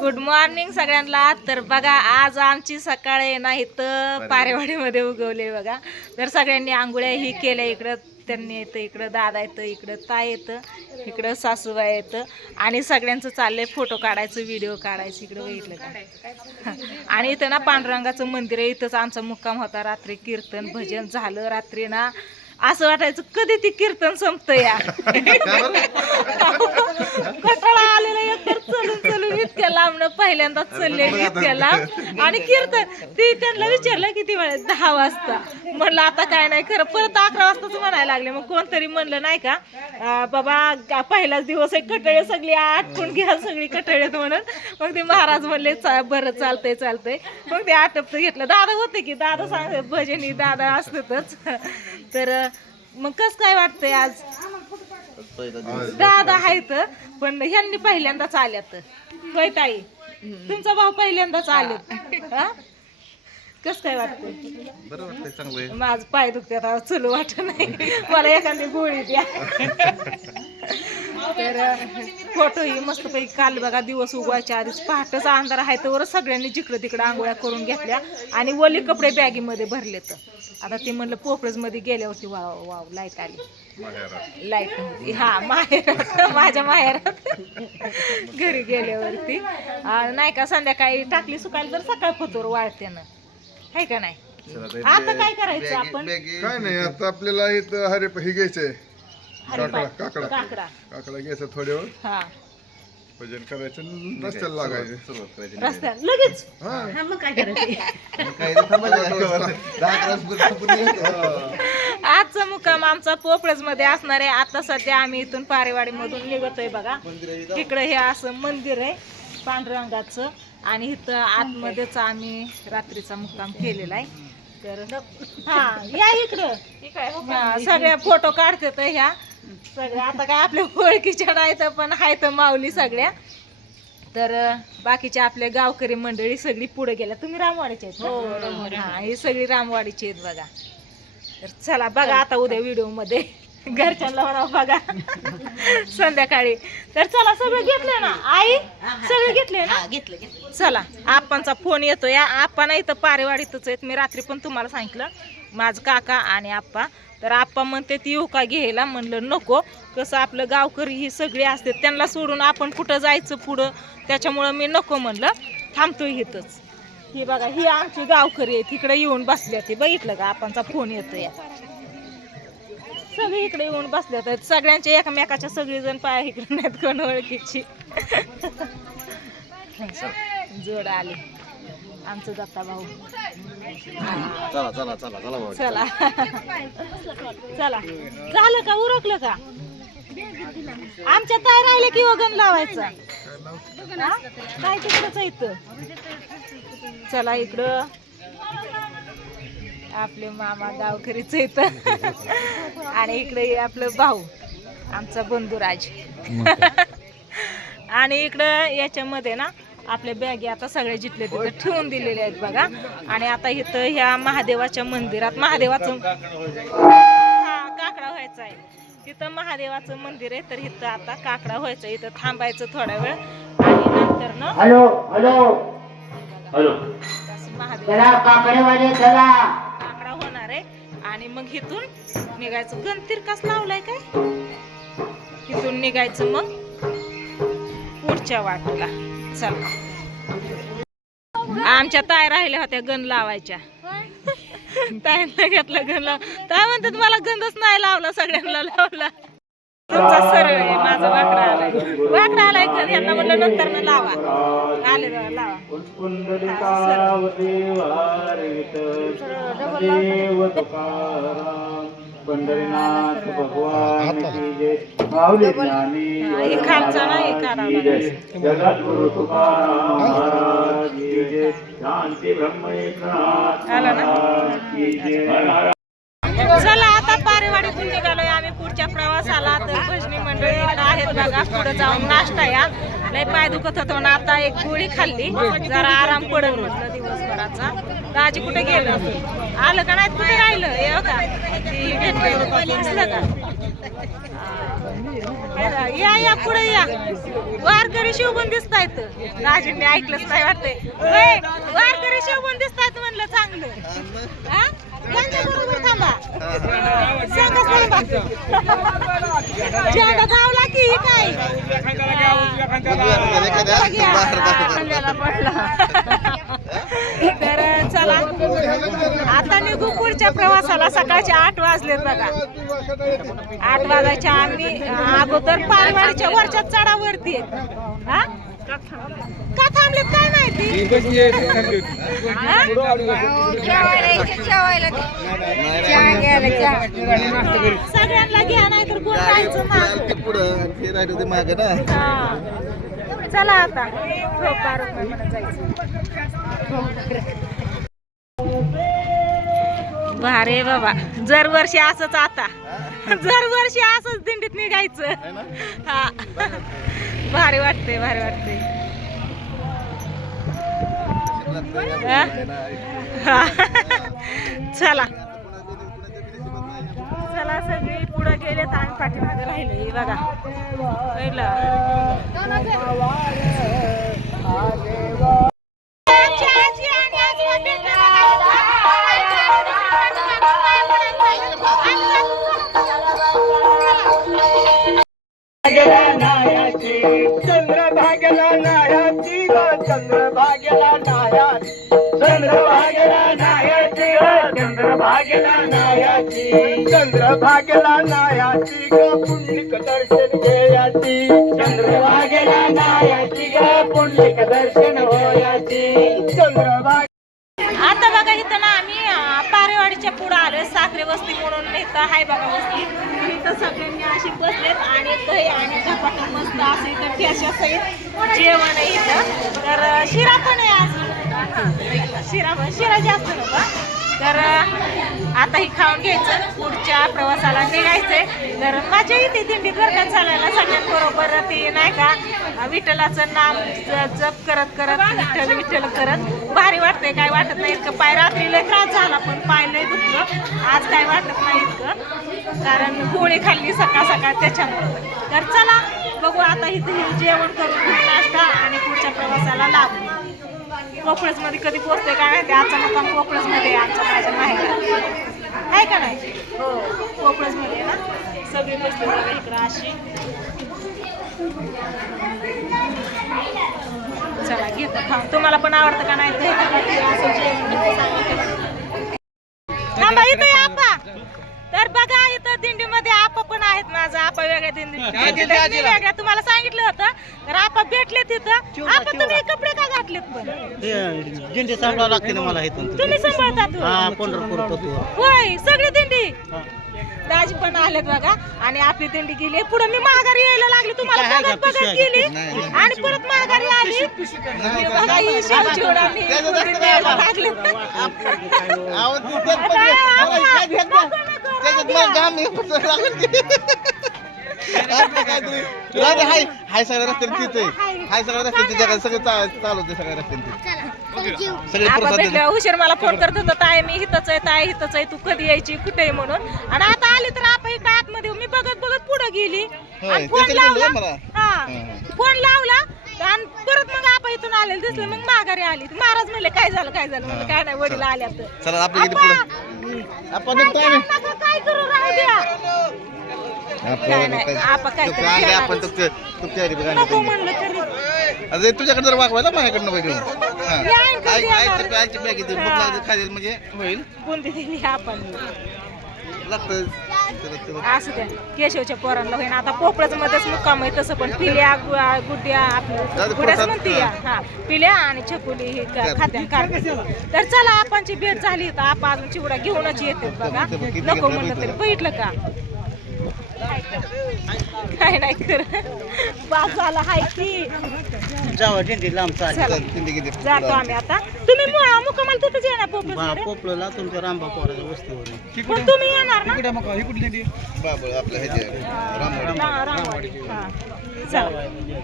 Good morning सगळ्यांना. तर बघा आज आमची सकाळ आहे नाही तर पारेवाडीमध्ये उगवले बघा. तर सगळ्यांनी आंघोळ्या ही केल्या. इकडं त्यांनी येतं इकडं दादा येतं इकडं ताई येतं इकडं सासूबाई येतं. आणि सगळ्यांचं चाललंय फोटो काढायचं व्हिडिओ काढायचं. इकडं बघितलं का? आणि इथं ना पांडुरंगाचं मंदिर आहे. इथंच आमचा मुक्काम होता. रात्री कीर्तन भजन झालं. रात्री ना असं वाटायचं कधी ती कीर्तन संपतं या? कटाळा आलेला चलून चलून इतक्या लांबनं पहिल्यांदा चलले इतक्या लांब आणि कीर्तन ती त्यांना विचारलं किती वेळ दहा वाजता. म्हणलं आता काय नाही खरं परत अकरा वाजताच म्हणायला लागले. मग कोणतरी म्हणलं नाही का बाबा पहिलाच दिवस आहे कटळे सगळी आटपून घ्या सगळी कटळेत म्हणून. मग ते महाराज म्हणले "चा- बरं चालतंय चालतंय. मग ते आटपतं घेतलं. दादा होते की दादा सांग भजनी दादा असतातच. तर मग कसं काय वाटतंय आज? दादा आहेत पण ह्यांनी पहिल्यांदाच आल्यात. होय ताई? तुमचा भाऊ पहिल्यांदाच आलेत. हा? कस काय आहे. माझ पाय दुखते आता चलू वाटत नाही. मला एखादी गोळी द्या. तर फोटो ही मस्तपैकी काल बघा दिवस उगवायच्या आधीच पहाटचा अंधार आहे तर सगळ्यांनी जिकडं तिकडं आंघोळ्या करून घेतल्या आणि ओली कपडे बॅगीमध्ये भरले तर आता ते म्हणलं पोपळजमध्ये गेल्यावरती वाव वाव लाइट आली. लाइट हा माहेरात. माझ्या माहेरात. घरी गेल्यावरती. आ, नाही का संध्याकाळी टाकली सुकायला तर सकाळ फतोर वाळते ना आहे का नाही? आता काय करायचं आपण? काय नाही आता आपल्याला इथं हरे हे घ्यायचंय. हरिपाठ, काकडा. काकडा. काकडा. घ्यायचा थोड्यावर. हा. भजन करायचं रस्त्याला लागायचं. सुरुवात करायची. रस्त्यात लगेच? हा. मग काय करायचं? मग आजचा मुक्काम आमचा पोपळजमध्ये असणार आहे. आता सध्या आम्ही इथून पारेवाडी मधून निघतोय बघा. तिकडे हे असं मंदिर आहे पांडुरंगाचं. आणि इथं आतमध्येच आम्ही रात्रीचा मुक्काम केलेला आहे. तर हा या इकडं. हा, सगळ्या फोटो काढते तर ह्या. सगळ्या आता काय आपल्या ओळखीच्या नाही तर पण आहे तर माऊली सगळ्या. तर अं, बाकीच्या आपल्या गावकरी मंडळी सगळी पुढे गेल्या. तुम्ही रामवाडीचे आहेत ना? हा ही सगळी रामवाडीची आहेत बघा. तर चला बघा आता उद्या व्हिडिओमध्ये. घरच्यांना म्हणा बघा. संध्याकाळी. तर चला सगळं घेतलं ना आई? सगळं घेतले ना? घेतलं चला आप्पांचा फोन येतो या नाही तर पारेवाडीतच आहेत. मी रात्री पण तुम्हाला सांगितलं माझ काका आणि आप्पा. तर आप्पा म्हणते ती येऊ का घ्यायला? म्हणलं नको. कसं आपलं गावकरी ही सगळी असते त्यांना सोडून आपण कुठं जायचं पुढं? त्याच्यामुळं मी नको म्हणलं. थांबतोय इथंच. ही बघा ही आमची गावकरी आहे तिकडे येऊन बसल्या ती. बघितलं का? आपांचा फोन येतो या सगळे इकडे येऊन बसल्यात आहेत सगळ्यांच्या एकमेकाच्या सगळीजण पाया इकडे नाहीत कोण ओळखीची. जोड आली. आमचं दत्ता भाऊ. चला चला चला चला भाऊ. चला. चला. झालं का? उरकलं का? आमच्या ताई राहिले की वगन लावायचं. काय तिकडच इथं? चला इकडं. आपले मामा गावकरीच इथं. आणि इकडे आपलं भाऊ आमचा बंधुराज. आणि इकडं याच्यामध्ये ना आपल्या बॅगी आता सगळे जिथले तिथे ठेवून दिलेले आहेत बघा. आणि आता इथं ह्या महादेवाच्या मंदिरात महादेवाचं हा काकडा व्हायचा आहे. तिथं महादेवाचं मंदिर आहे तर इथं आता काकडा व्हायचा इथं थांबायचं थोडा वेळ. आणि नंतर ना हॅलो हॅलो. हॅलो. महादेव काकडा होणार आहे. आणि मग इथून निघायचं. गणतीर कस लावलाय काय? इथून निघायचं मग पुढच्या वाटेला. चला. आमच्या ताय राहिल्या होत्या गण लावायच्या. ताईंना घेतला गण लाव ताय म्हणतात मला गंधच नाही लावला सगळ्यांना लावला. तुमचा सरळ आहे माझा वाकडा आलाय. वाकडा आलाय गण यांना म्हणलं नंतर ना लावा. आले लावा. पंढरीनाथ भगवान जगद्गुरु शांती ब्रह्म चला आता पारेवाडीतून निघालोय आम्ही पुढच्या प्रवासाला. तर भजनी मंडळी आहेत बघा पुढे जाऊन नाश्ता या. लय पाय दुखत होतो ना आता एक गोळी खाल्ली. जरा आराम पडेल म्हटलं दिवसभराचा. राजी कुठे गेलं? आलं का नाही? कुठे राहिलं? हे का. या या पुढे या. वारकरी शोभून दिसतायत. राजेंनी ऐकलंच नाही वाटतंय. होय, वारकरी शोभून दिसतायत म्हणलं चांगलं. हा? त्यांच्याबरोबर थांबा. धावला की ही काय. खांद्याला पडला. तर चला. आता निघू पुढच्या प्रवासाला. सकाळचे आठ वाजलेत बघा. आठ वाजायच्या आम्ही अगोदर पारवाडीच्या वरच्या चढावरती. हा? का थांबलेत काय माहिती? सगळ्यांना घ्या नाही तर कोण राहायचं माग? ते पुढं आणि ते राहिले होते मागे ना. हा. चला आता. हो, बारा जायचं. भारे बाबा दरवर्षी असंच आता. दरवर्षी असंच दिंडीत निघायचं. हा भारी वाटते भारी वाटते. चला. बघा सगळी पुढे तर आम्ही पाठीमागे राहिलो. हे बघा. पहिलं चंद्रभागेला नायाची. चंद्रभागेला नायाची ग पुंडलिक दर्शन घ्यायाची चंद्रभागेला नायाची ग पुंडलिक दर्शन होयाची. चंद्रभाग आता बघा इथं ना आम्ही अं, पारेवाडीच्या पुढं आलो साखरे वस्ती म्हणून. इथं हाय बघा वस्ती. इथं सगळ्यांनी अशी बसलेत आणि दही आणि धपाटा मस्त असं इथं ठेशा सहित जेवण आहे इथं. तर अं, शिरा पण आहे आज शिरा शिरा जास्त नका. तर आता ही खाऊन घ्यायचं पुढच्या प्रवासाला निघायचंय. तर मजा येते दिंडीत बरं का चालायला सगळ्यांबरोबर. ते नाही का विठ्ठलाचं नाम जप करत करत विठ्ठल विठ्ठल करत. भारी वाटतंय काय वाटत नाही इतकं. पाय रात्रीलं त्रास झाला पण पाय लय दुखलं. आज काय वाटत नाही इतकं. कारण गोळी खाल्ली सकाळ सकाळ त्याच्यामुळं. तर चला बघू आता इथे जेवण करून नाश्ता आणि पुढच्या प्रवासाला लागू. मध्ये कधी पोचते काय माहिती? आजचा मुक्काम पोपळसमध्ये आमच्या माझ्या माहिती आहे का नाही? हो पोपळसमध्ये ना? सगळी बसली बघा इकडं अशी. चला घेतो. खाऊन तुम्हाला पण आवडतं का नाही ते? असं जेवण सांगितलं वेगळ्या मी वेगळ्या तुम्हाला सांगितलं होतं. तर आपा भेटले तिथं. आपा तुम्ही कपडे का घातलेत पण? दिंडी लागते ना मला इथून. तुम्ही सांभाळतात हा होय? पंढरपूर टोतू होय सगळी दिंडी. दाजी पण आलेत बघा. आणि आपली दिंडी गेली. पुढे मी महागारी यायला लागली. तुम्हाला बघत बघत? गेली. आणि परत महागारी आली. बघा ही लागली. ते- त्याच्यात राहू हाय. हाय सगळ्या रस्त्याने आहे हाय सगळ्या रस्त्याने सगळं चालवते सगळ्या रस्त्याने सगळे प्रसाद मला फोन करत होता ताय मी हिथंच आहे ताय हिथंच आहे. तू कधी यायची? कुठे आहे म्हणून? आणि आता आली तर आपण इथं आतमध्ये? मी बघत बघत पुढे गेली. होय, आणि फोन लावला. मला. हा. फोन लावला. आणि परत मग आपण इथून आलेलं दिसलं. मग माघारी आली. महाराज म्हणले काय झालं काय झालं? म्हणलं काय नाही वडील आल्या तर. चला आपली गेली पुढे. आपण काय करू? राहू द्या. नाही, आपण काय आपण तरी आणले घेणार. आपण तुमच्या तुमच्या घरी बघा नको म्हणलं तरी. अरे तुझ्याकडे जर वागवायला माझ्याकडे नको घेऊन. मी आहे कधी आई- येणार? आईच्या आईच्या बॅगेत भूक हा. लागली खाली म्हणजे होईल. बुंदी दिली आपण. लागतं. चला, चला. असू द्या केशवच्या पोरांना होईना. आता पोपळच मध्येच मुक्काम आहे तसं पण पिल्या गु- गुड्या आपलं गुड्याच प्रसाद, म्हणते या. हा. पिल्या आणि छकुली हे क- खात्यान काढते तर चला आपणची भेट झाली. तर आपण अजून चिवडा घेऊनच येते बघा. नको म्हणलं तरी. बघितलं का? काय नाही कर बास झाला हाय की जावा दिंडी लांब चालेल चला. किती जातो आम्ही आता. तुम्ही मु- मुक्कामाला तिथंच येणार बा पोपळला तुमच्या रामबा पोराच्या वस्तीवर पण तुम्ही येणार ना? बाबळ आपल्या ह्याचे रामवाडी हा, रामवाडी हा. चला.